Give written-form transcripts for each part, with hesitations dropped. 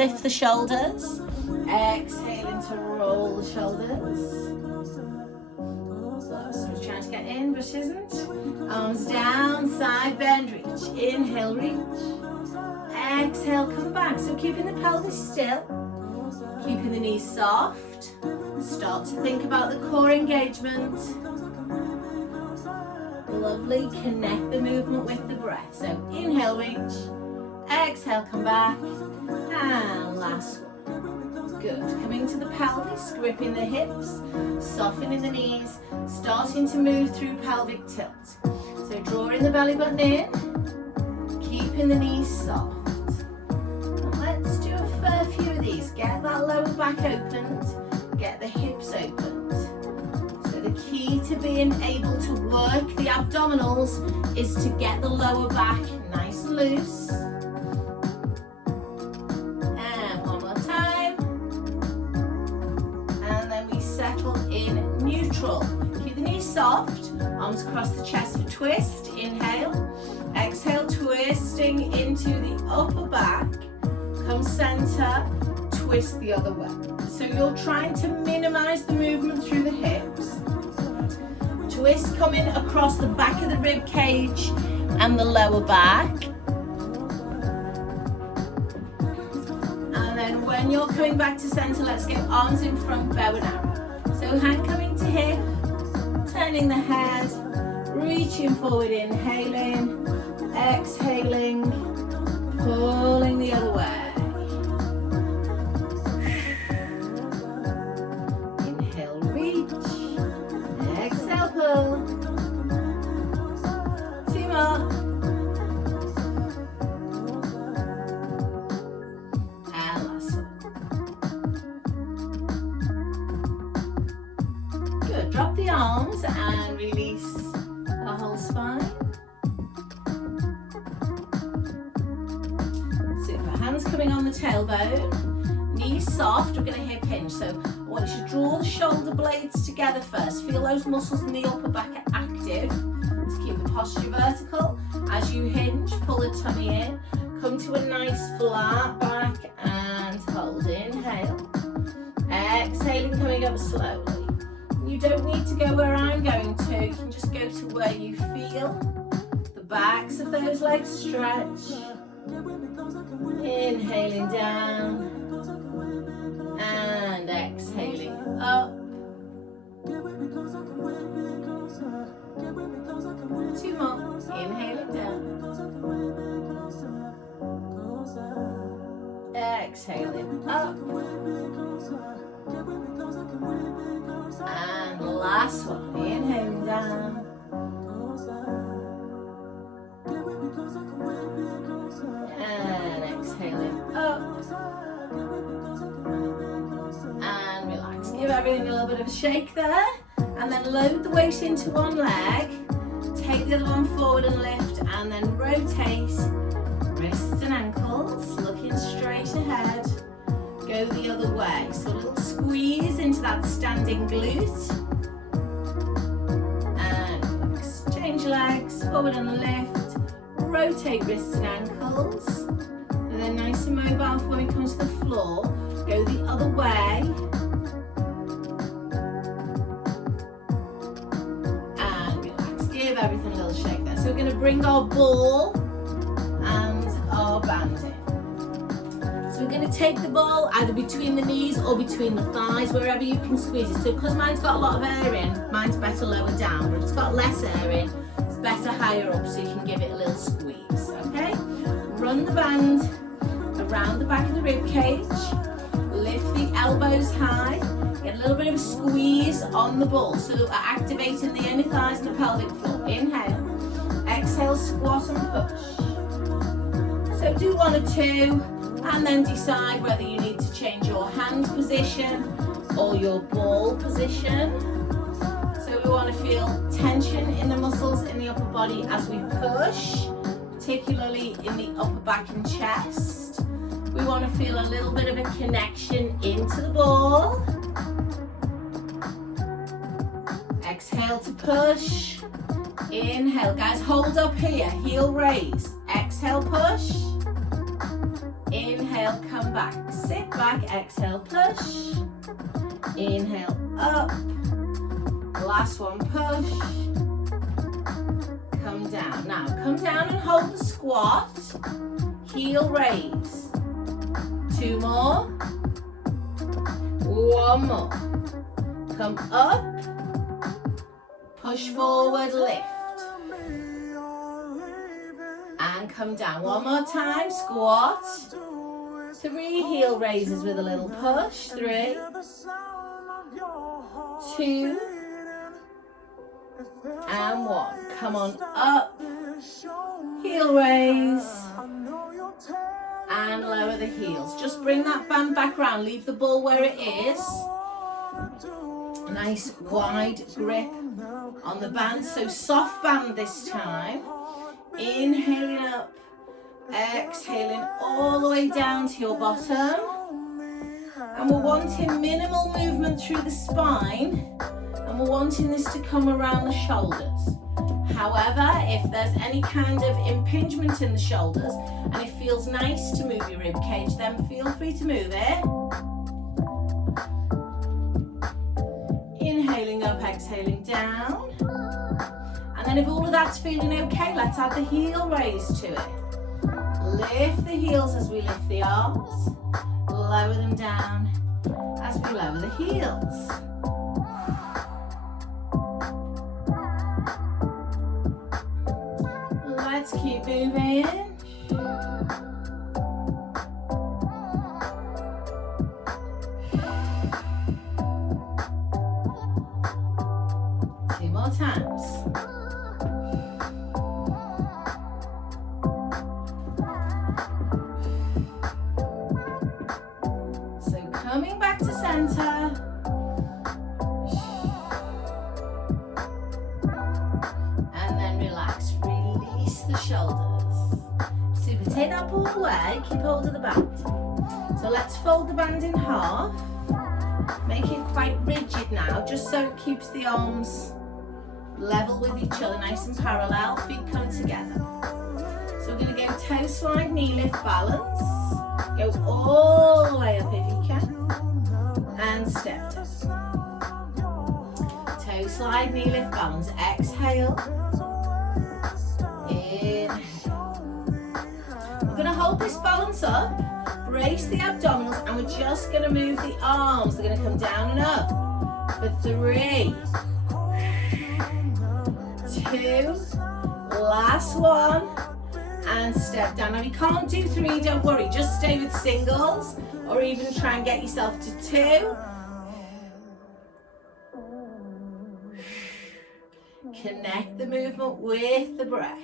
Lift the shoulders. Exhaling to roll the shoulders. So we're trying to get in, but isn't. Arms down, side bend, reach. Inhale, reach. Exhale, come back. So keeping the pelvis still. Keeping the knees soft. Start to think about the core engagement. Lovely. Connect the movement with the breath. So inhale, reach. Exhale, come back. And last one. Good. Coming to the pelvis, gripping the hips, softening the knees, starting to move through pelvic tilt. So drawing the belly button in, keeping the knees soft. And let's do a fair few of these. Get that lower back opened, get the hips opened. So the key to being able to work the abdominals is to get the lower back nice and loose. Keep the knees soft, arms across the chest for twist, inhale, exhale, twisting into the upper back, come center, twist the other way. So you're trying to minimize the movement through the hips, twist coming across the back of the rib cage and the lower back. And then when you're coming back to center, let's go arms in front, bow and arrow. So hand coming to hip, turning the head, reaching forward, inhaling, exhaling, pulling the other way. Inhale, reach, exhale, pull. 2 more. And last one. Good. Drop the arms and release the whole spine. Super. Hands coming on the tailbone. Knees soft. We're going to hip hinge. So I want you to draw the shoulder blades together first. Feel those muscles in the upper back are active. To keep the posture vertical. As you hinge, pull the tummy in. Come to a nice flat back and hold. Inhale. Exhaling, coming up slowly. You don't need to go where I'm going to. You can just go to where you feel the backs of those legs stretch. Inhaling down and exhaling up. 2 more. Inhaling down. Exhaling up. And last one, inhaling down. And exhaling up. And relax. Give everything a little bit of a shake there. And then load the weight into one leg. Take the other one forward and lift. And then rotate. Wrists and ankles. Looking straight ahead. Go the other way. So a little squeeze into that standing glute. And relax. Change legs, forward and lift. Rotate wrists and ankles. And then nice and mobile for when we come to the floor. Go the other way. And relax. Give everything a little shake there. So we're going to bring our ball and our band in. So we're going to take the ball either between the knees or between the thighs, wherever you can squeeze it. So because mine's got a lot of air in, mine's better lower down, but if it's got less air in, it's better higher up so you can give it a little squeeze, okay? Run the band around the back of the rib cage, lift the elbows high, get a little bit of a squeeze on the ball so that we're activating the inner thighs and the pelvic floor. Inhale, exhale, squat and push. So do 1 or 2. And then decide whether you need to change your hand position or your ball position. So we want to feel tension in the muscles in the upper body as we push, particularly in the upper back and chest. We want to feel a little bit of a connection into the ball. Exhale to push. Inhale, guys, hold up here, heel raise. Exhale, push. Inhale. Inhale, come back. Sit back, exhale, push. Inhale, up. Last one, push. Come down. Now, come down and hold the squat. Heel raise. 2 more. 1 more. Come up. Push forward, lift. And come down. 1 more time, squat. 3 heel raises with a little push. 3, 2, and 1. Come on up. Heel raise. And lower the heels. Just bring that band back around. Leave the ball where it is. Nice wide grip on the band. So soft band this time. Inhaling up. Exhaling all the way down to your bottom. And we're wanting minimal movement through the spine. And we're wanting this to come around the shoulders. However, if there's any kind of impingement in the shoulders and it feels nice to move your rib cage, then feel free to move it. Inhaling up, exhaling down. And then if all of that's feeling okay, let's add the heel raise to it. Lift the heels as we lift the arms. Lower them down as we lower the heels. Let's keep moving. Two more times. So coming back to center. And then relax. The shoulders. Super, take that ball away, keep hold of the band. So let's fold the band in half. Make it quite rigid now, just so it keeps the arms level with each other, nice and parallel, feet come together. So we're going to go toe slide, knee lift, balance. Go all the way up if you can. And step down. Toe slide, knee lift, balance. Exhale. We're going to hold this balance up, brace the abdominals, and we're just going to move the arms. They're going to come down and up for 3, 2, last one, and step down. Now, if you can't do 3, don't worry, just stay with singles, or even try and get yourself to 2. Connect the movement with the breath.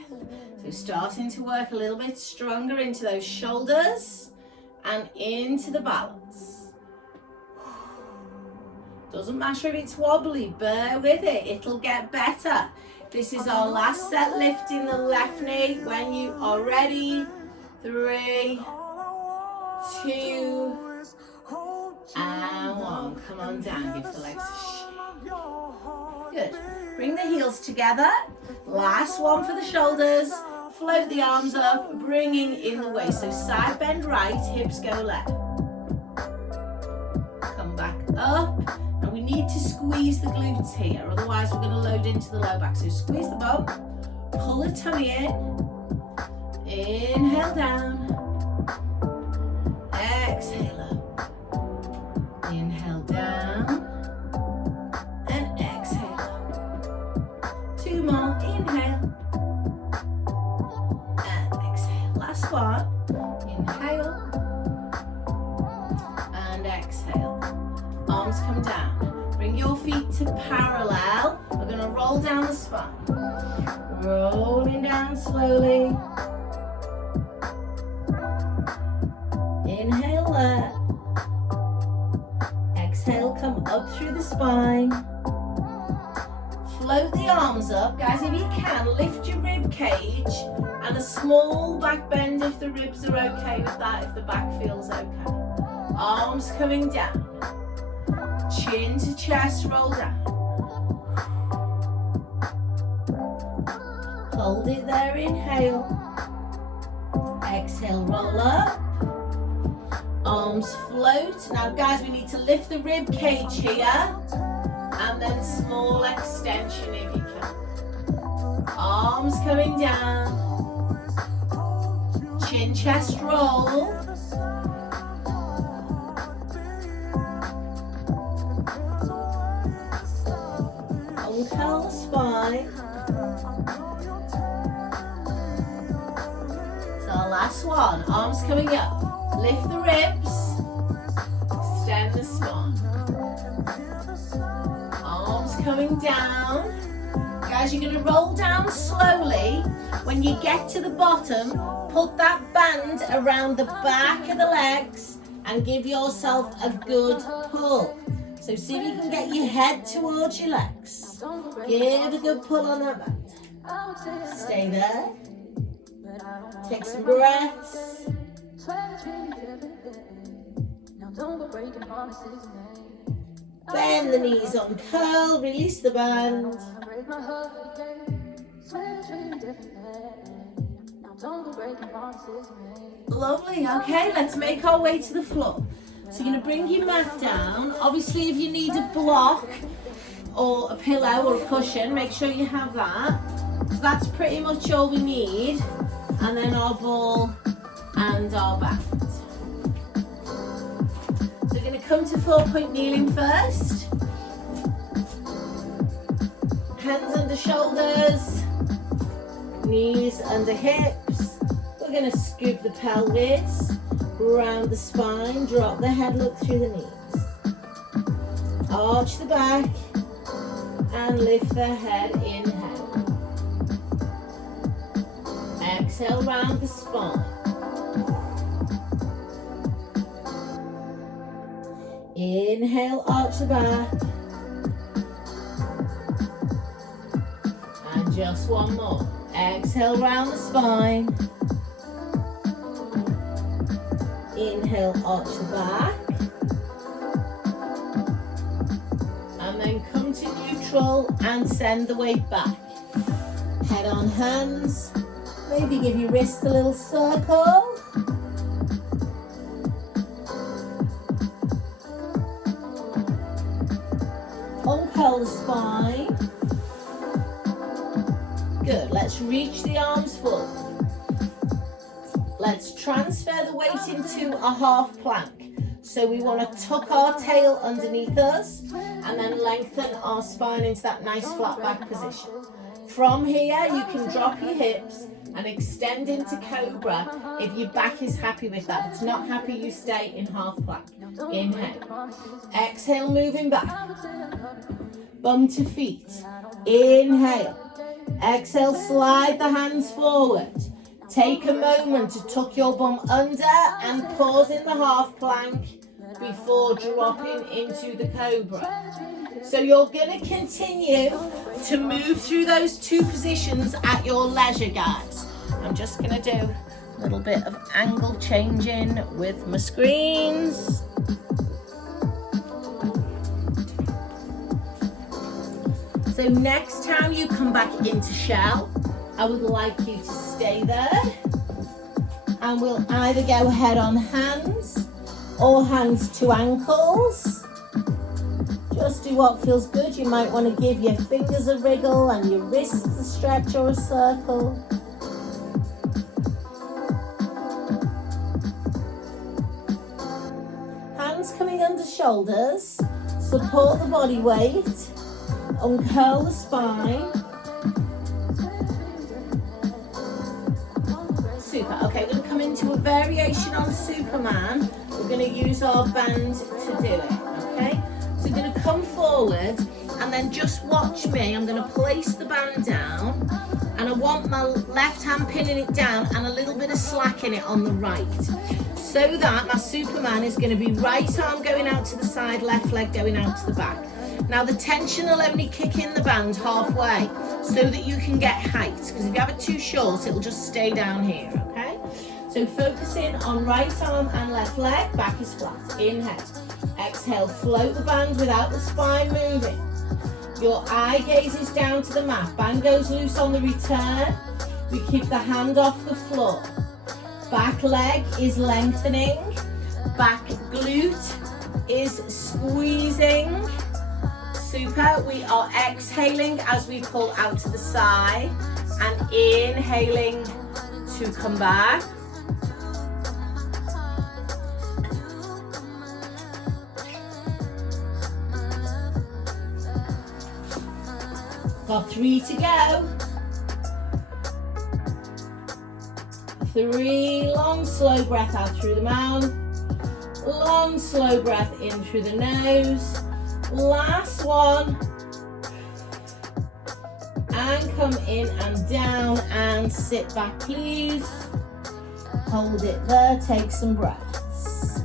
So starting to work a little bit stronger into those shoulders and into the balance. Doesn't matter if it's wobbly, bear with it, it'll get better. This is our last set, lifting the left knee. When you are ready, 3, 2, and 1. Come on down, give the legs a shake. Good. Bring the heels together. Last one for the shoulders. Float the arms up, bringing in the waist. So side bend right, hips go left. Come back up. And we need to squeeze the glutes here, otherwise we're going to load into the low back. So squeeze the bum, pull the tummy in. Inhale down. Exhale up. Inhale down. And exhale up. 2 more. Inhale. Last one, inhale and exhale. Arms come down. Bring your feet to parallel. We're going to roll down the spine. Rolling down slowly. Inhale there. Exhale, come up through the spine. Float the arms up. Guys, if you can, lift your rib cage. And a small back bend if the ribs are okay with that, if the back feels okay. Arms coming down. Chin to chest, roll down. Hold it there, inhale. Exhale, roll up. Arms float. Now guys, we need to lift the rib cage here, and then small extension if you can. Arms coming down. Chin, chest roll. Uncurl the spine. So last one, arms coming up. Lift the ribs, extend the spine. Arms coming down. Guys, you're going to roll down slowly. When you get to the bottom, put that band around the back of the legs and give yourself a good pull. So see if you can get your head towards your legs. Give a good pull on that band. Stay there. Take some breaths. Bend the knees, uncurl, release the band. Lovely, okay, let's make our way to the floor. So you're going to bring your mat down. Obviously if you need a block or a pillow or a cushion, make sure you have that. So that's pretty much all we need. And then our ball and our band. So we're going to come to 4-point kneeling first. Hands under shoulders, knees under hips. We're going to scoop the pelvis, round the spine, drop the head, look through the knees. Arch the back and lift the head, inhale. Exhale, round the spine. Inhale, arch the back. And just one more. Exhale, round the spine. Inhale, arch the back. And then come to neutral and send the weight back. Head on hands. Maybe give your wrists a little circle. Uncurl the spine. Good, let's reach the arms forward. Let's transfer the weight into a half plank. So we want to tuck our tail underneath us and then lengthen our spine into that nice flat back position. From here, you can drop your hips and extend into cobra if your back is happy with that. If it's not happy, you stay in half plank. Inhale. Exhale, moving back. Bum to feet. Inhale. Exhale, slide the hands forward. Take a moment to tuck your bum under and pause in the half plank before dropping into the cobra. So you're going to continue to move through those two positions at your leisure, guys. I'm just going to do a little bit of angle changing with my screens. So next time you come back into shell, I would like you to stay there. And we'll either go head on hands or hands to ankles. Just do what feels good. You might want to give your fingers a wriggle and your wrists a stretch or a circle. Hands coming under shoulders. Support the body weight. Uncurl the spine. Super. Okay, we're going to come into a variation on Superman. We're going to use our band to do it. Okay? So we're going to come forward and then just watch me. I'm going to place the band down and I want my left hand pinning it down and a little bit of slack in it on the right. So that my Superman is going to be right arm going out to the side, left leg going out to the back. Now the tension will only kick in the band halfway so that you can get height, because if you have it too short, it'll just stay down here, okay? So focusing on right arm and left leg, back is flat. Inhale. Exhale, float the band without the spine moving. Your eye gaze is down to the mat. Band goes loose on the return. We keep the hand off the floor. Back leg is lengthening. back glute is squeezing. Super. We are exhaling as we pull out to the side and inhaling to come back. Got 3 to go. 3 long slow breath out through the mouth. Long slow breath in through the nose. Last one. And come in and down and sit back, please. Hold it there, take some breaths.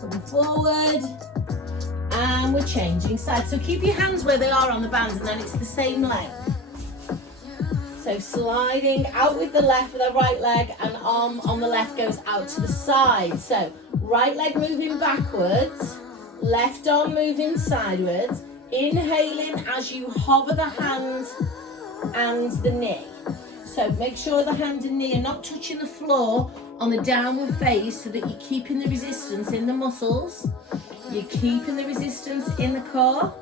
Come forward. And we're changing sides. So keep your hands where they are on the band, and then it's the same leg. So sliding out with the left with the right leg, and arm on the left goes out to the side. So right leg moving backwards, left arm moving sideways, inhaling as you hover the hand and the knee. So make sure the hand and knee are not touching the floor on the downward face, so that you're keeping the resistance in the muscles, you're keeping the resistance in the core,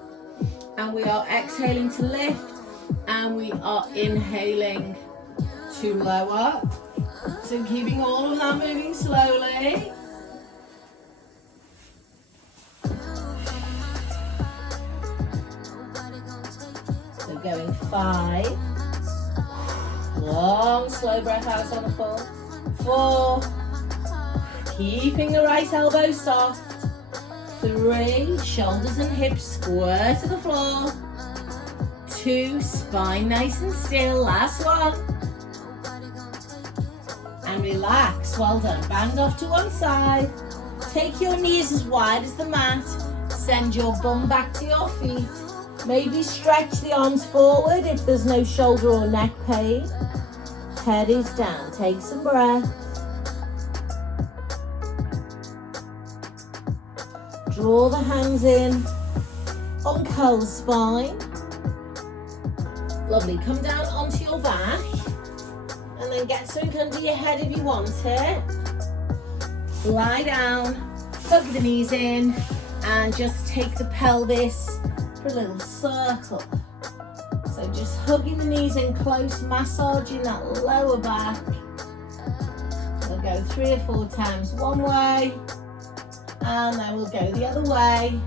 and we are exhaling to lift. And we are inhaling to lower. So keeping all of that moving slowly. So going 5. Long slow breath out on the floor. 4. Keeping the right elbow soft. 3. Shoulders and hips square to the floor. 2, spine nice and still. Last one. And relax. Well done. Band off to one side. Take your knees as wide as the mat. Send your bum back to your feet. Maybe stretch the arms forward if there's no shoulder or neck pain. Head is down. Take some breath. Draw the hands in. Uncurl the spine. Lovely. Come down onto your back and then get something under your head if you want it. Lie down, hug the knees in, and just take the pelvis for a little circle. So just hugging the knees in close, massaging that lower back. We'll go 3 or 4 times one way, and then we'll go the other way.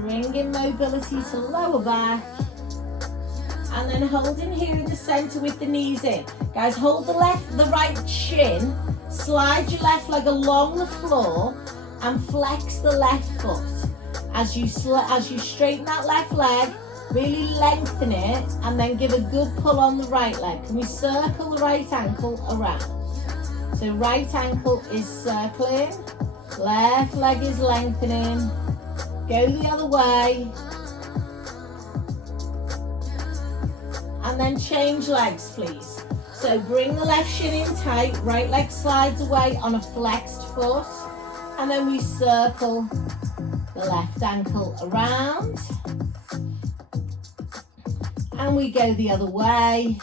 Bring in mobility to lower back. And then holding here in the center with the knees in. Guys, hold the right shin, slide your left leg along the floor and flex the left foot. As you straighten that left leg, really lengthen it and then give a good pull on the right leg. Can we circle the right ankle around? So right ankle is circling, left leg is lengthening. Go the other way. And then change legs, please. So bring the left shin in tight, right leg slides away on a flexed foot, and then we circle the left ankle around, and we go the other way.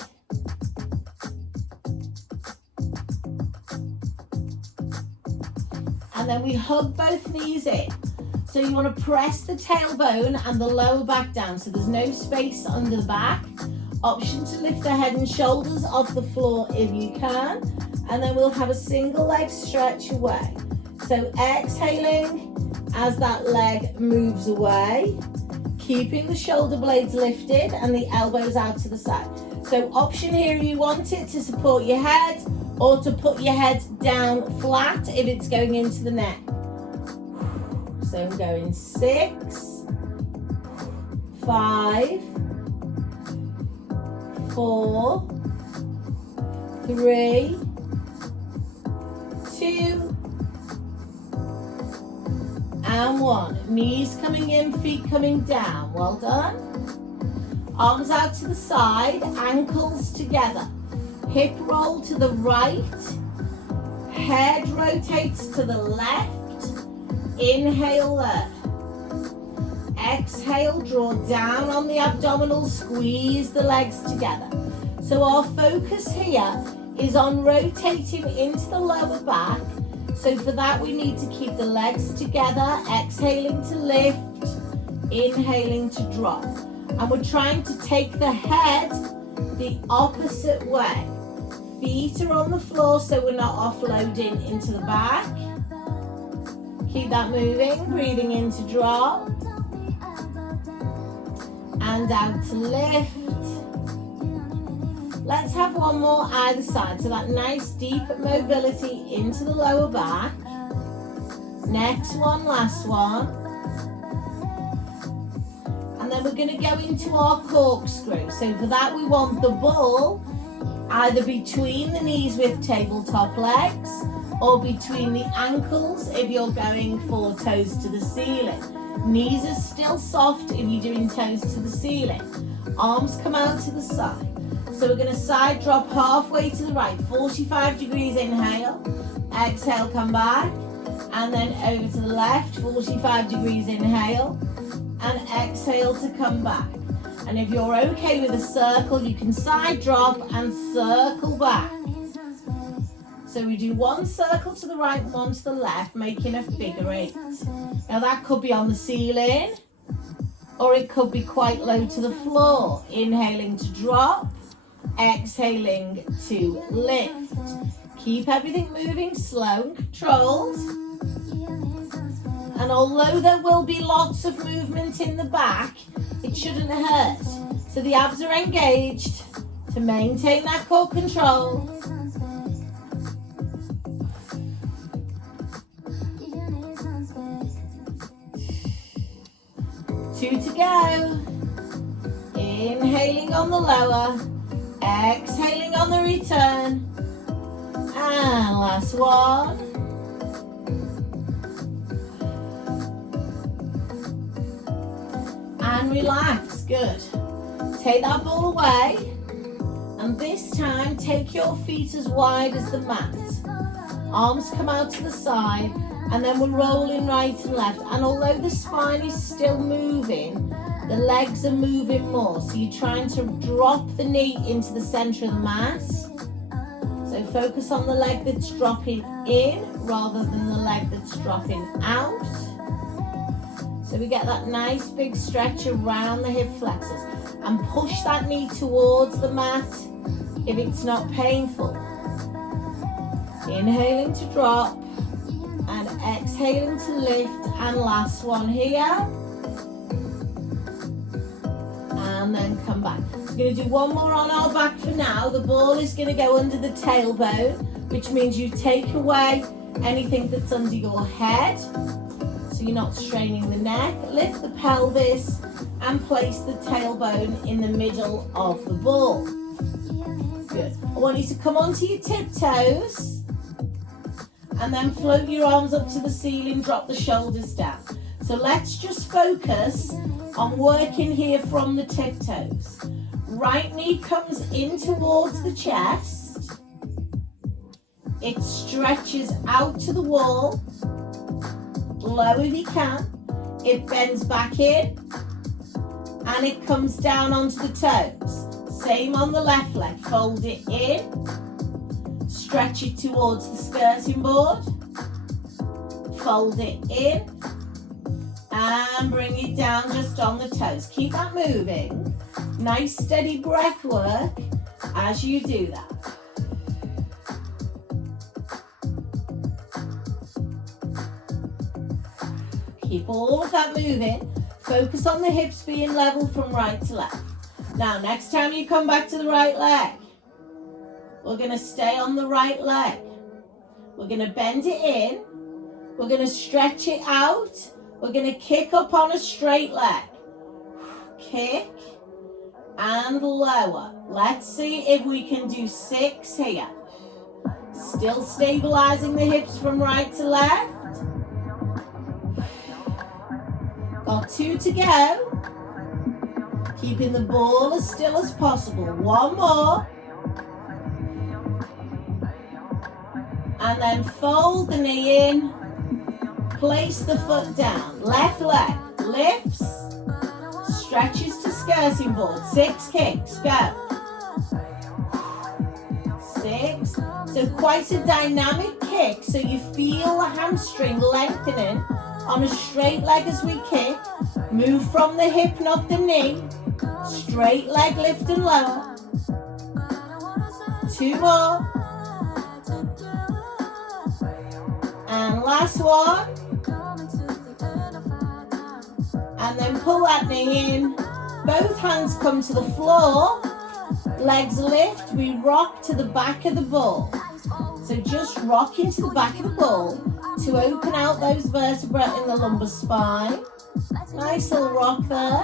And then we hug both knees in. So you want to press the tailbone and the lower back down, so there's no space under the back. Option to lift the head and shoulders off the floor if you can. And then we'll have a single leg stretch away. So exhaling as that leg moves away, keeping the shoulder blades lifted and the elbows out to the side. So option here, you want it to support your head or to put your head down flat if it's going into the neck. So I'm going 6, 5, 4, 3, 2, and 1. Knees coming in, feet coming down. Well done. Arms out to the side, ankles together. Hip roll to the right. Head rotates to the left. Inhale there. exhale, draw down on the abdominals, squeeze the legs together. So our focus here is on rotating into the lower back. So for that we need to keep the legs together, exhaling to lift, inhaling to drop. And we're trying to take the head the opposite way. Feet are on the floor so we're not offloading into the back. Keep that moving, breathing in to drop. And out to lift. Let's have one more either side. So that nice deep mobility into the lower back. Next one, last one. And then we're going to go into our corkscrew. So for that we want the ball either between the knees with tabletop legs or between the ankles if you're going for toes to the ceiling. Knees are still soft if you're doing toes to the ceiling. Arms come out to the side. So we're going to side drop halfway to the right, 45 degrees inhale, exhale, come back, and then over to the left, 45 degrees inhale, and exhale to come back. And if you're okay with a circle, you can side drop and circle back. So we do one circle to the right, one to the left, making a figure 8. Now that could be on the ceiling, or it could be quite low to the floor. Inhaling to drop, exhaling to lift. Keep everything moving slow and controlled. And although there will be lots of movement in the back, it shouldn't hurt. So the abs are engaged to maintain that core control. Two to go. Inhaling on the lower, exhaling on the return. And last one. And relax, good. Take that ball away. And this time, take your feet as wide as the mat. Arms come out to the side. And then we're rolling right and left. And although the spine is still moving, the legs are moving more. So you're trying to drop the knee into the center of the mat. So focus on the leg that's dropping in rather than the leg that's dropping out. So we get that nice big stretch around the hip flexors. And push that knee towards the mat if it's not painful. Inhaling to drop. And exhaling to lift, and last one here. And then come back. We're going to do one more on our back for now. The ball is going to go under the tailbone, which means you take away anything that's under your head, so you're not straining the neck. Lift the pelvis and place the tailbone in the middle of the ball. Good. I want you to come onto your tiptoes. And then float your arms up to the ceiling, drop the shoulders down. So let's just focus on working here from the tiptoes. Right knee comes in towards the chest. It stretches out to the wall. Low if you can. It bends back in. And it comes down onto the toes. Same on the left leg. Fold it in. Stretch it towards the skirting board, fold it in, and bring it down just on the toes. Keep that moving. Nice steady breath work as you do that. Keep all of that moving. Focus on the hips being level from right to left. Now, next time you come back to the right leg, we're going to stay on the right leg. We're going to bend it in. We're going to stretch it out. We're going to kick up on a straight leg. Kick and lower. Let's see if we can do 6 here. Still stabilizing the hips from right to left. Got 2 to go. Keeping the ball as still as possible. 1 more. And then fold the knee in, place the foot down. Left leg lifts, Stretches to skirting board. 6 kicks. Go. 6. So quite a dynamic kick. So you feel the hamstring lengthening on a straight leg as we kick. Move from the hip, not the knee. Straight leg lift and lower. 2 more. And last one. And then pull that knee in. Both hands come to the floor. Legs lift. We rock to the back of the ball. So just rock into the back of the ball to open out those vertebrae in the lumbar spine. Nice little rock there.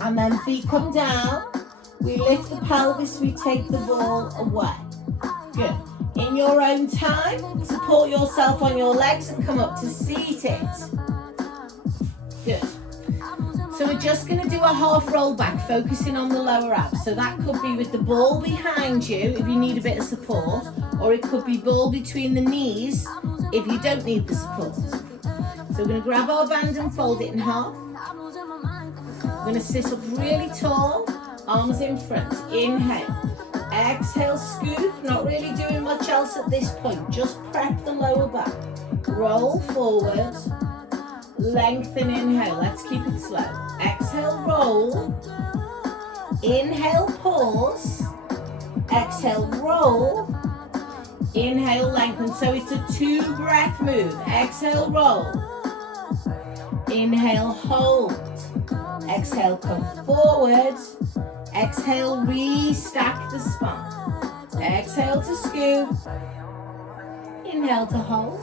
And then feet come down. We lift the pelvis. We take the ball away. Good. In your own time, support yourself on your legs and come up to seated. Good. So we're just going to do a half roll back, focusing on the lower abs. So that could be with the ball behind you if you need a bit of support, or it could be ball between the knees if you don't need the support. So we're going to grab our band and fold it in half. We're going to sit up really tall, arms in front. Inhale. Exhale, scoop. Not really doing much else at this point. Just prep the lower back. Roll forward. Lengthen, inhale. Let's keep it slow. Exhale, roll. Inhale, pause. Exhale, roll. Inhale, lengthen. So it's a 2-breath move. Exhale, roll. Inhale, hold. Exhale, come forward. Exhale, restack the spine. Exhale to scoop. Inhale to hold.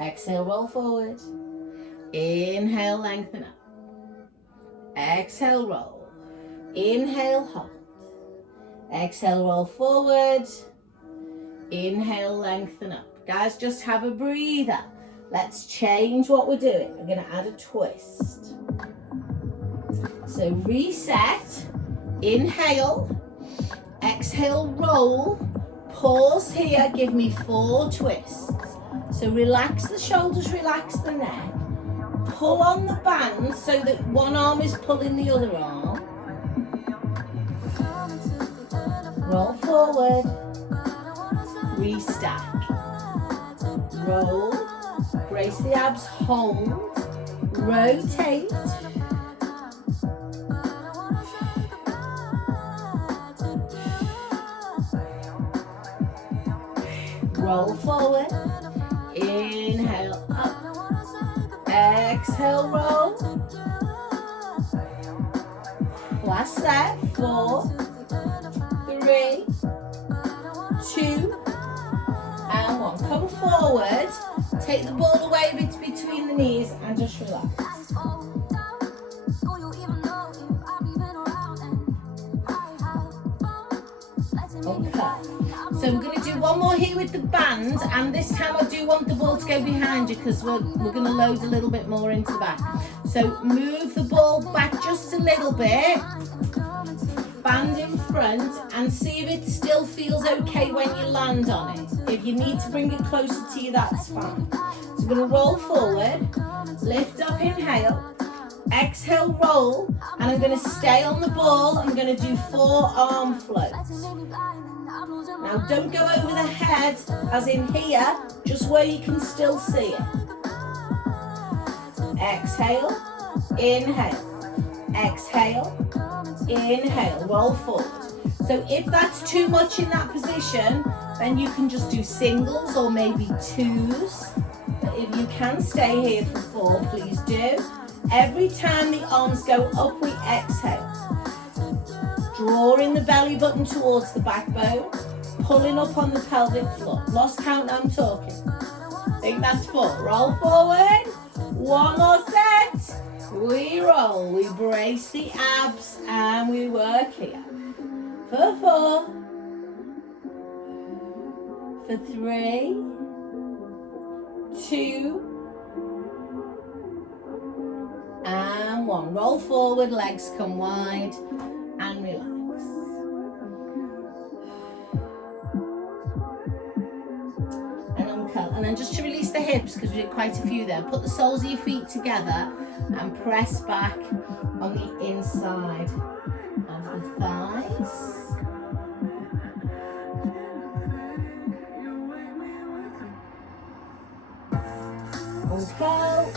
Exhale, roll forward. Inhale, lengthen up. Exhale, roll. Inhale, hold. Exhale, roll forward. Inhale, lengthen up. Guys, just have a breather. Let's change what we're doing. We're going to add a twist. So reset. Inhale. Exhale, roll. Pause here. Give me 4 twists. So relax the shoulders, relax the neck. Pull on the band so that one arm is pulling the other arm. Roll forward. Restack. Roll. Brace the abs, hold. Rotate. Roll forward. Inhale up. Exhale, roll. Last set. 4, 3, 2, and 1. Come forward. Take the ball away between the knees and just relax. Okay. So we're going to do one more here with the band, and this time I do want the ball to go behind you because we're going to load a little bit more into the back. So move the ball back just a little bit, band in front, and see if it still feels okay when you land on it. If you need to bring it closer to you, that's fine. So we're going to roll forward, lift up, inhale, exhale, roll, and I'm going to stay on the ball. I'm going to do 4 arm floats. Now don't go over the head, as in here, just where you can still see it. Exhale, inhale, exhale, inhale, roll forward. So if that's too much in that position, then you can just do singles or maybe 2s. But if you can stay here for 4, please do. Every time the arms go up, we exhale. Drawing the belly button towards the backbone. Pulling up on the pelvic floor. Lost count, I'm talking. I think that's 4. Roll forward. 1 more set. We roll. We brace the abs and we work here. For 4. For 3. 2. And 1. Roll forward. Legs come wide and relax. And then just to release the hips, because we did quite a few there, put the soles of your feet together and press back on the inside of the thighs. Okay,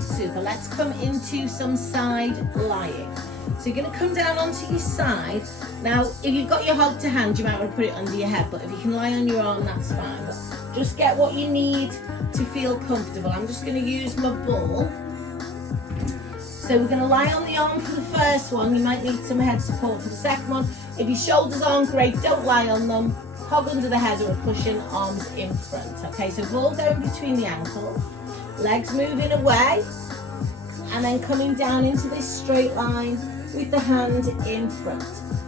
super. Let's come into some side lying. So you're going to come down onto your side. Now, if you've got your hog to hand, you might want to put it under your head, but if you can lie on your arm, that's fine. But just get what you need to feel comfortable. I'm just going to use my ball. So we're going to lie on the arm for the first one. You might need some head support for the second one. If your shoulders aren't great, don't lie on them. Hog under the head or a cushion, arms in front. Okay, so ball going between the ankles, legs moving away, and then coming down into this straight line with the hand in front.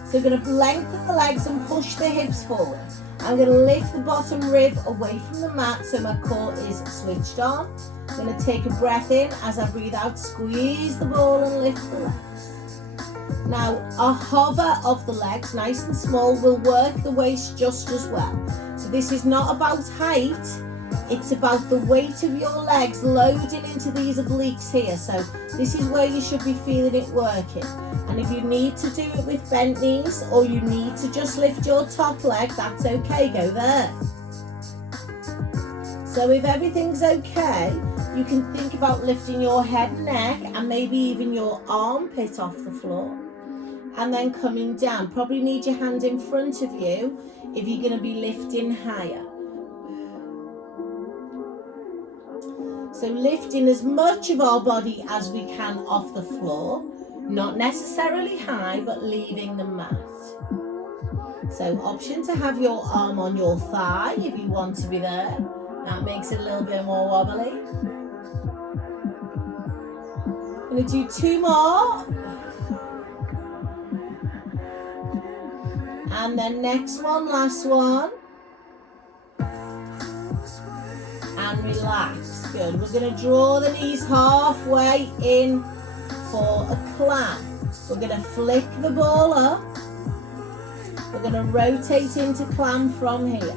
So we're going to lengthen the legs and push the hips forward. I'm going to lift the bottom rib away from the mat so my core is switched on. I'm going to take a breath in. As I breathe out, squeeze the ball and lift the legs. Now, a hover of the legs, nice and small, will work the waist just as well. So this is not about height, it's about the weight of your legs loading into these obliques here. So this is where you should be feeling it working. And if you need to do it with bent knees or you need to just lift your top leg, that's okay, go there. So if everything's okay, you can think about lifting your head, neck, and maybe even your armpit off the floor. And then coming down. Probably need your hand in front of you if you're going to be lifting higher. So lifting as much of our body as we can off the floor. Not necessarily high, but leaving the mat. So option to have your arm on your thigh if you want to be there. That makes it a little bit more wobbly. I'm going to do two more. And then next one, last one. And relax. Good. We're going to draw the knees halfway in for a clamp. We're going to flick the ball up. We're going to rotate into clamp from here.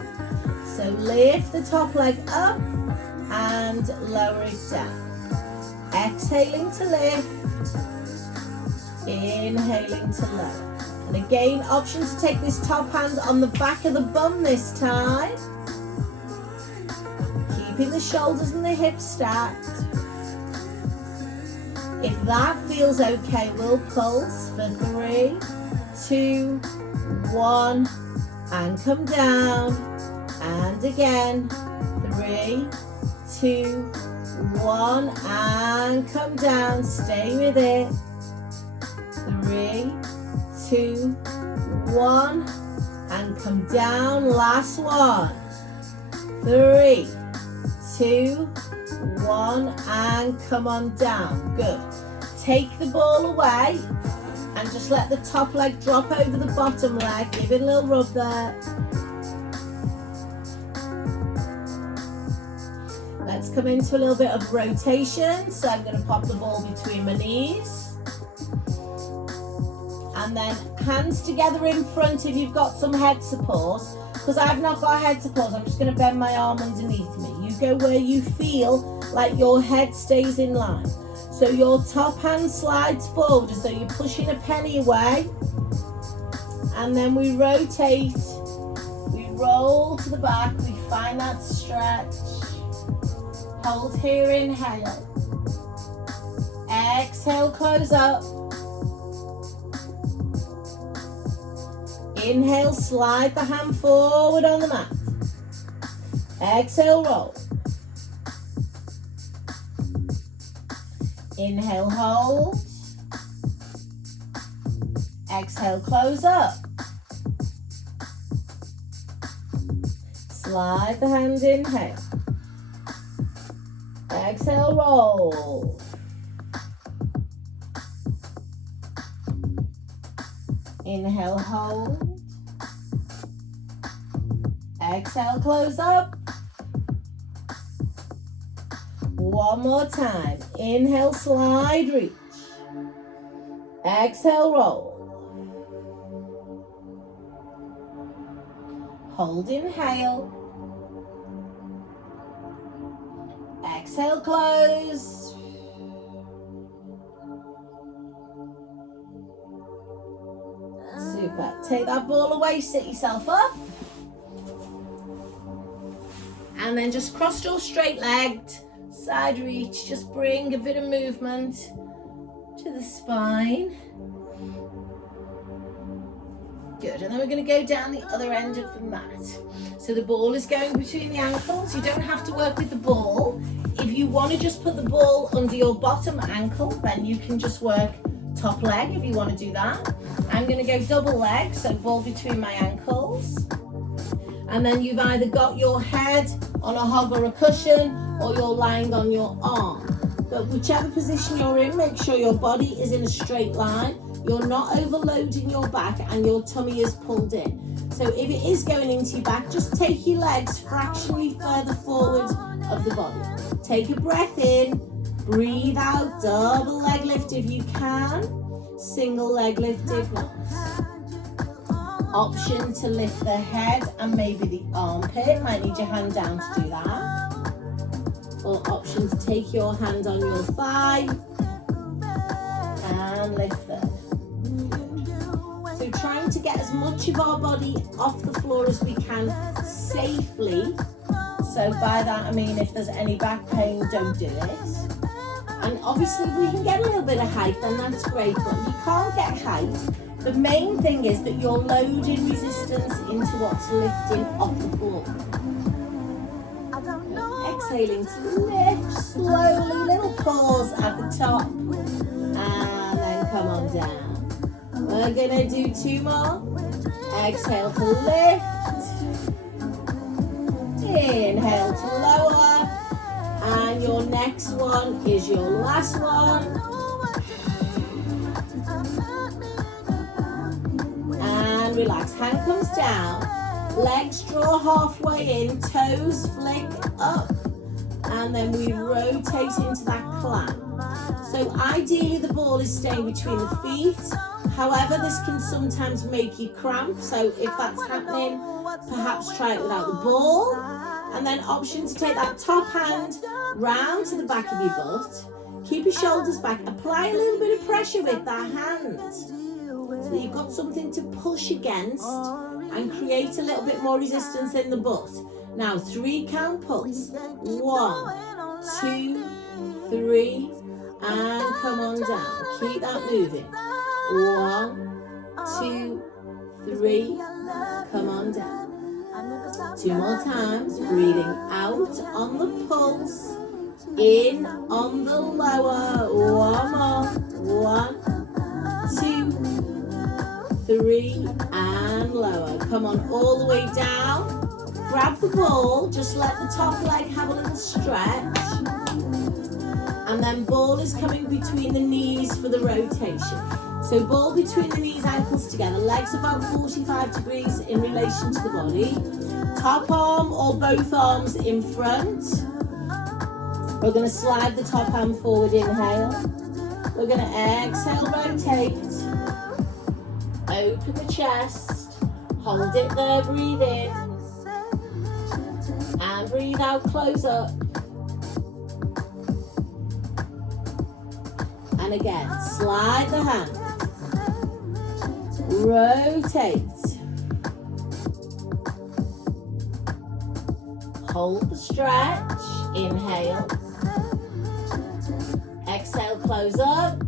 So lift the top leg up and lower it down. Exhaling to lift. Inhaling to lower. And again, option to take this top hand on the back of the bum this time. Keeping the shoulders and the hips stacked. If that feels okay, we'll pulse for 3, 2, 1, and come down. And again, 3, 2, 1, and come down. Stay with it. 3, 2, 1, and come down. Last one. 3, 2, 1, and come on down. Good. Take the ball away and just let the top leg drop over the bottom leg. Give it a little rub there. Let's come into a little bit of rotation. So I'm going to pop the ball between my knees. And then hands together in front if you've got some head support. Because I've not got head support, I'm just going to bend my arm underneath me. You go where you feel like your head stays in line. So your top hand slides forward as though you're pushing a penny away. And then we rotate. We roll to the back. We find that stretch. Hold here, inhale. Exhale, close up. Inhale, slide the hand forward on the mat. Exhale, roll. Inhale, hold. Exhale, close up. Slide the hand, inhale. Exhale, roll. Inhale, hold. Exhale, close up. One more time. Inhale, slide, reach. Exhale, roll. Hold, inhale. Exhale, close. Super. Take that ball away, sit yourself up. And then just crossed or straight legged, side reach, just bring a bit of movement to the spine. Good, and then we're going to go down the other end of the mat. So the ball is going between the ankles. You don't have to work with the ball. If you want to just put the ball under your bottom ankle, then you can just work top leg if you want to do that. I'm going to go double leg, so ball between my ankles. And then you've either got your head on a hog or a cushion, or you're lying on your arm. But whichever position you're in, make sure your body is in a straight line. You're not overloading your back and your tummy is pulled in. So if it is going into your back, just take your legs fractionally further forward of the body. Take a breath in, breathe out, double leg lift if you can, single leg lift if not. Option to lift the head and maybe the armpit, might need your hand down to do that. Or option to take your hand on your thigh and lift them. So trying to get as much of our body off the floor as we can safely. So by that I mean if there's any back pain, don't do it. And obviously if we can get a little bit of height, then that's great, but if you can't get height, the main thing is that you're loading resistance into what's lifting off the floor. Exhaling to lift slowly, little pause at the top, and then come on down. We're gonna do 2 more. Exhale to lift. Inhale to lower. And your next one is your last one. And relax. Hand comes down. Legs draw halfway in. Toes flick up. And then we rotate into that clamp. So ideally the ball is staying between the feet. However, this can sometimes make you cramp. So if that's happening, perhaps try it without the ball. And then option to take that top hand round to the back of your butt. Keep your shoulders back. Apply a little bit of pressure with that hand. So that you've got something to push against and create a little bit more resistance in the butt. Now 3 count pulls. 1, 2, 3, and come on down. Keep that moving. 1, 2, 3, come on down. 2 more times, breathing out on the pulse, in on the lower. 1 more. 1, 2, 3, and lower. Come on, all the way down. Grab the ball, just let the top leg have a little stretch. And then ball is coming between the knees for the rotation. So ball between the knees, ankles together, legs about 45 degrees in relation to the body. Top arm or both arms in front. We're going to slide the top arm forward, inhale. We're going to exhale, rotate. Open the chest. Hold it there, breathe in. And breathe out, close up. And again, slide the hand. Rotate. Hold the stretch. Inhale. Exhale, close up.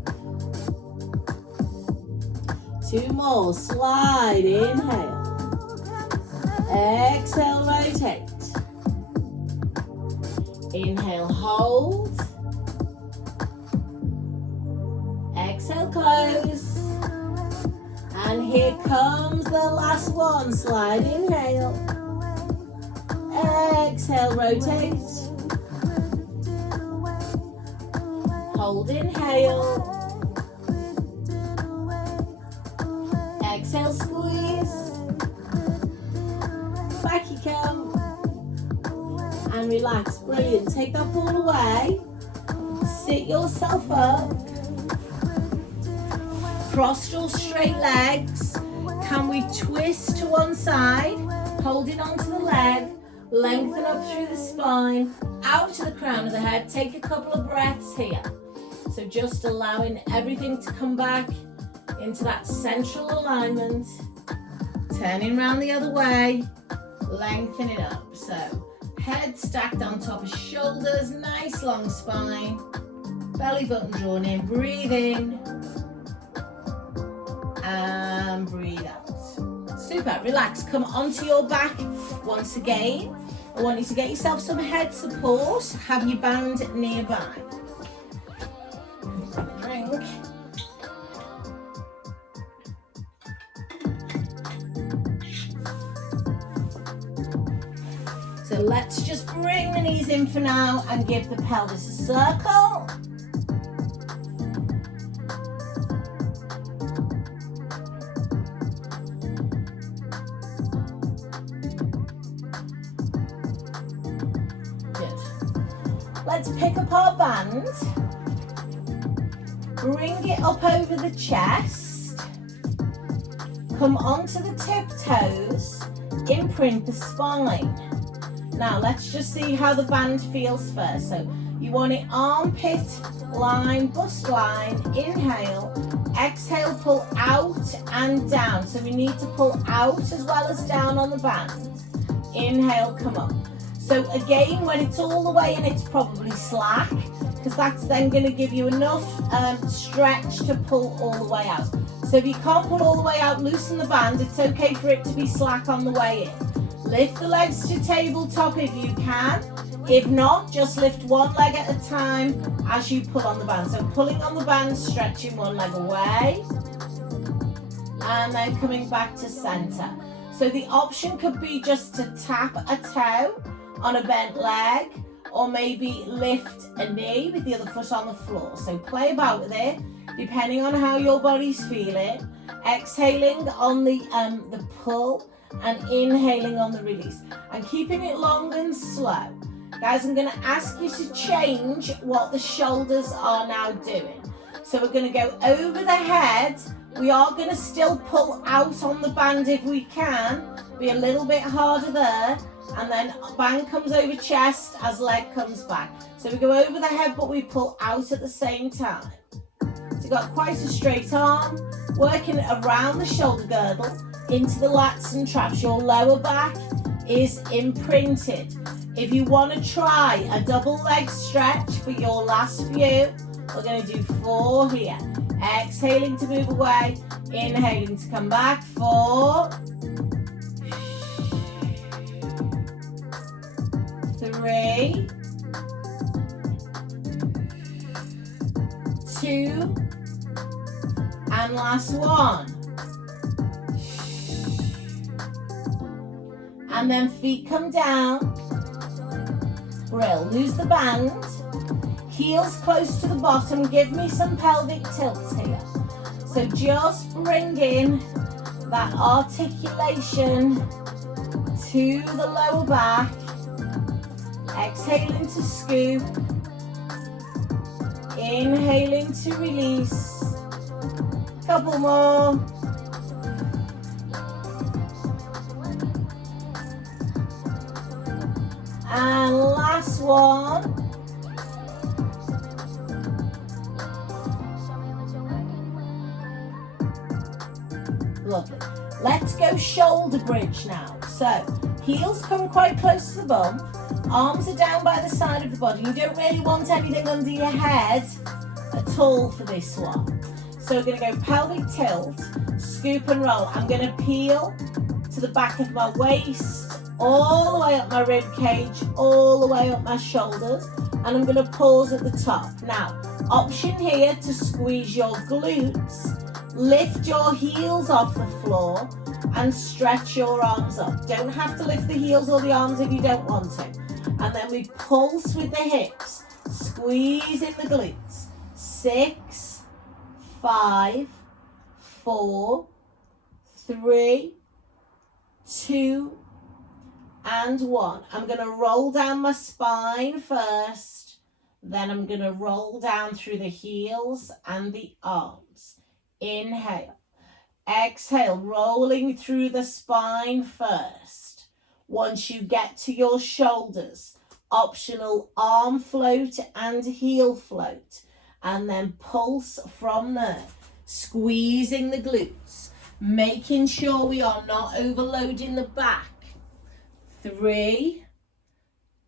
2 more. Slide. Inhale. Exhale, rotate. Inhale, hold. Exhale, close. And here comes the last one. Slide, inhale. Exhale, rotate. Hold, inhale. Exhale, squeeze. Back you come. And relax. Brilliant. Take that ball away. Sit yourself up. Crossed or straight legs. Can we twist to one side? Holding onto the leg. Lengthen up through the spine. Out to the crown of the head. Take a couple of breaths here. So just allowing everything to come back into that central alignment, turning around the other way, lengthen it up. So head stacked on top of shoulders, nice long spine, belly button drawn in, breathe in and breathe out. Super, relax, come onto your back once again. I want you to get yourself some head support, have your band nearby. Drink. So let's just bring the knees in for now and give the pelvis a circle. Let's pick up our band, bring it up over the chest, come onto the tiptoes, imprint the spine. Now let's just see how the band feels first. So you want it armpit line, bust line, inhale, exhale, pull out and down. So we need to pull out as well as down on the band. Inhale, come up. So again, when it's all the way in, it's probably slack, because that's then going to give you enough stretch to pull all the way out. So if you can't pull all the way out, loosen the band. It's okay for it to be slack on the way in. Lift the legs to tabletop if you can. If not, just lift one leg at a time as you pull on the band. So pulling on the band, stretching one leg away, and then coming back to center. So the option could be just to tap a toe on a bent leg, or maybe lift a knee with the other foot on the floor. So play about with it, depending on how your body's feeling. Exhaling on the pull and inhaling on the release. And keeping it long and slow. Guys, I'm going to ask you to change what the shoulders are now doing. So we're going to go over the head. We are going to still pull out on the band if we can. Be a little bit harder there. And then band comes over chest as leg comes back. So we go over the head, but we pull out at the same time. So you've got quite a straight arm, working around the shoulder girdle, into the lats and traps. Your lower back is imprinted. If you want to try a double leg stretch for your last few, we're going to do 4 here. Exhaling to move away, inhaling to come back. 4, 3, 2, and last one. And then feet come down. Brill. Lose the band. Heels close to the bottom. Give me some pelvic tilts here. So just bring in that articulation to the lower back. Exhaling to scoop. Inhaling to release. Couple more. And last one. Lovely. Let's go shoulder bridge now. So heels come quite close to the bum. Arms are down by the side of the body. You don't really want anything under your head at all for this one. So we're going to go pelvic tilt, scoop and roll. I'm going to peel to the back of my waist, all the way up my rib cage, all the way up my shoulders, and I'm going to pause at the top. Now, option here to squeeze your glutes, lift your heels off the floor, and stretch your arms up. Don't have to lift the heels or the arms if you don't want to. And then we pulse with the hips, squeeze in the glutes. 6, 5, 4, 3, 2, and 1. I'm going to roll down my spine first, then I'm going to roll down through the heels and the arms. Inhale. Exhale, rolling through the spine first. Once you get to your shoulders, optional arm float and heel float, and then pulse from there. squeezing the glutes, making sure we are not overloading the back. 3,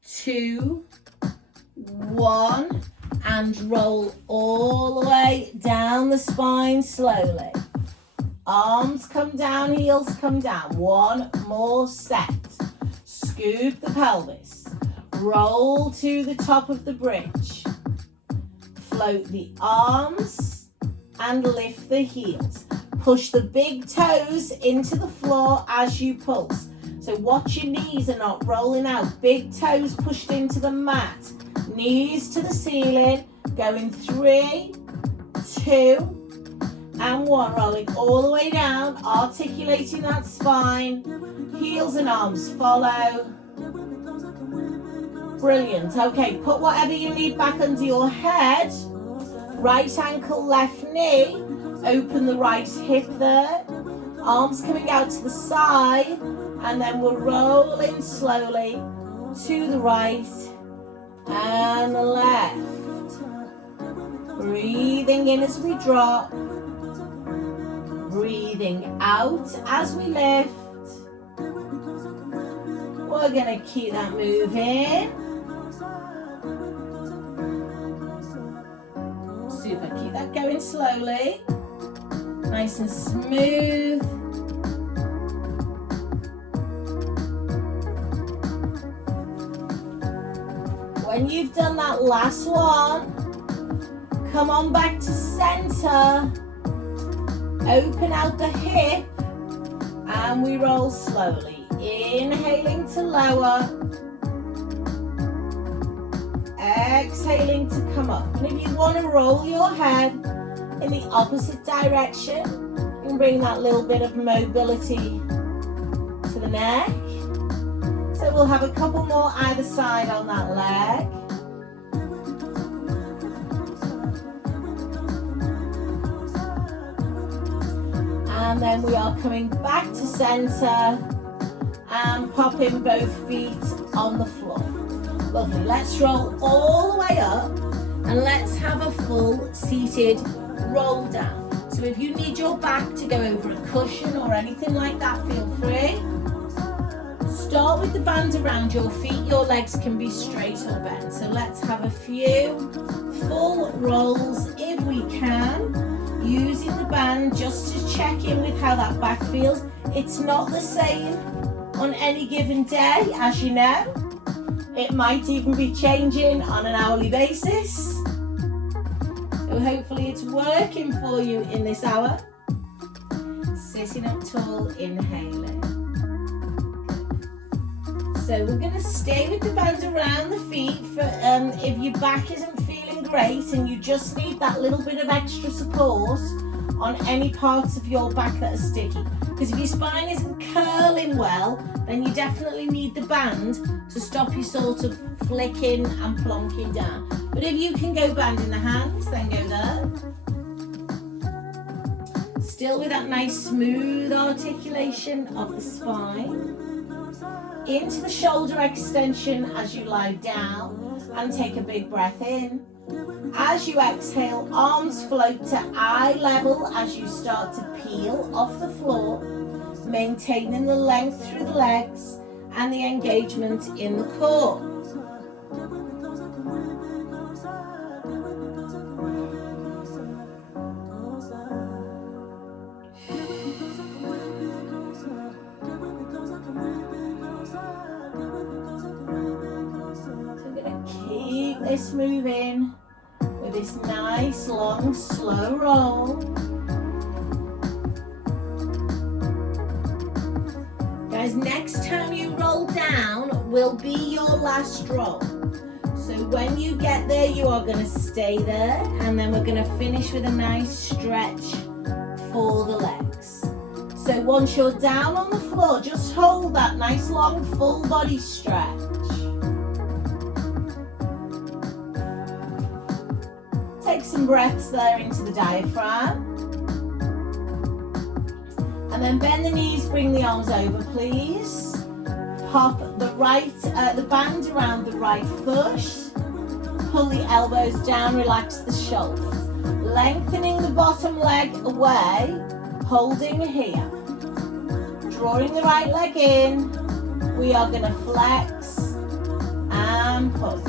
2, 1, and roll all the way down the spine slowly. Arms come down, heels come down. One more set. Scoop the pelvis. Roll to the top of the bridge. Float the arms and lift the heels. Push the big toes into the floor as you pulse. So watch your knees are not rolling out. Big toes pushed into the mat. Knees to the ceiling. Going 3, 2, and 1. Rolling all the way down. Articulating that spine. Heels and arms follow. Brilliant. Okay, put whatever you need back under your head. Right ankle, left knee. Open the right hip there. Arms coming out to the side. And then we're rolling slowly to the right and the left. Breathing in as we drop. Breathing out as we lift. We're going to keep that moving. Super. Keep that going slowly. Nice and smooth. When you've done that last one, come on back to center. Open out the hip and we roll slowly. Inhaling to lower. Exhaling to come up. And if you want to roll your head in the opposite direction, you can bring that little bit of mobility to the neck. So we'll have a couple more either side on that leg. And then we are coming back to center and popping both feet on the floor. Lovely. Let's roll all the way up and let's have a full seated roll down. So if you need your back to go over a cushion or anything like that, feel free. Start with the band around your feet. Your legs can be straight or bent. So let's have a few full rolls if we can. Using the band just to check in with how that back feels. It's not the same on any given day, as you know. It might even be changing on an hourly basis. So hopefully it's working for you in this hour. Sitting up tall, inhaling. So we're going to stay with the band around the feet for if your back isn't feeling great and you just need that little bit of extra support on any parts of your back that are sticky. Because if your spine isn't curling well, then you definitely need the band to stop you sort of flicking and plonking down. But if you can go band in the hands, then go there. Still with that nice smooth articulation of the spine. Into the shoulder extension as you lie down and take a big breath in. As you exhale, arms float to eye level as you start to peel off the floor, maintaining the length through the legs and the engagement in the core. This moving with this nice long slow roll. Guys, next time you roll down will be your last roll. So when you get there, you are going to stay there and then we're going to finish with a nice stretch for the legs. So once you're down on the floor, just hold that nice long full body stretch. Take some breaths there into the diaphragm. And then bend the knees, bring the arms over, please. Pop the band around the right foot. Pull the elbows down, relax the shoulders. Lengthening the bottom leg away, holding here. Drawing the right leg in, we are going to flex and point.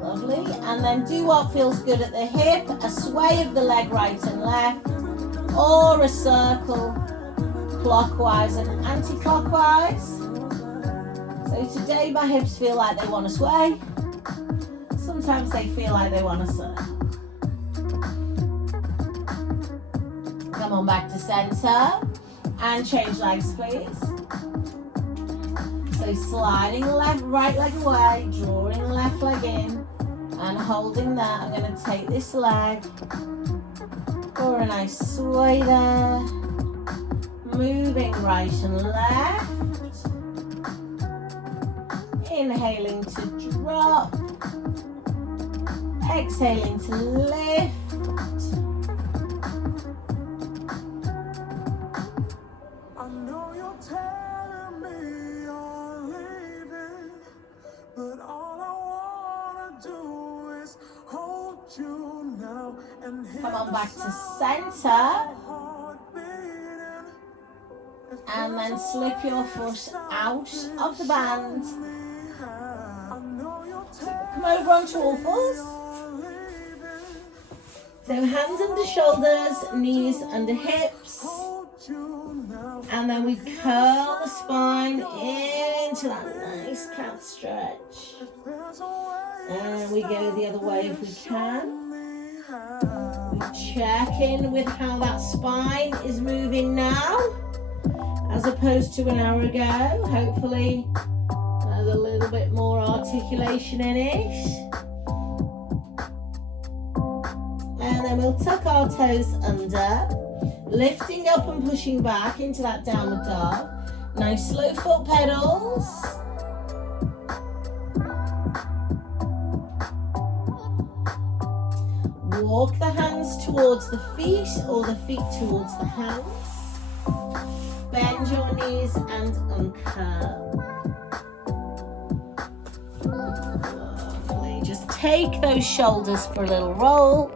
Lovely, and then do what feels good at the hip, a sway of the leg right and left, or a circle clockwise and anti-clockwise. So today my hips feel like they want to sway. Sometimes they feel like they want to circle. Come on back to center and change legs, please. So sliding the right leg away, drawing the left leg in and holding that. I'm going to take this leg for a nice sway there. Moving right and left. Inhaling to drop. Exhaling to lift. I know you're telling me you're leaving, but all I wanna do is hold you now and come on back to center. And then slip your foot out of the band. Come over onto all fours. So hands under shoulders, knees under hips. And then we curl the spine into that nice cat stretch. And we go the other way if we can. We check in with how that spine is moving now, as opposed to an hour ago. Hopefully there's a little bit more articulation in it. And then we'll tuck our toes under, lifting up and pushing back into that downward dog. Nice slow foot pedals. Walk the hands towards the feet or the feet towards the hands. Bend your knees and uncurl. Lovely. Just take those shoulders for a little roll.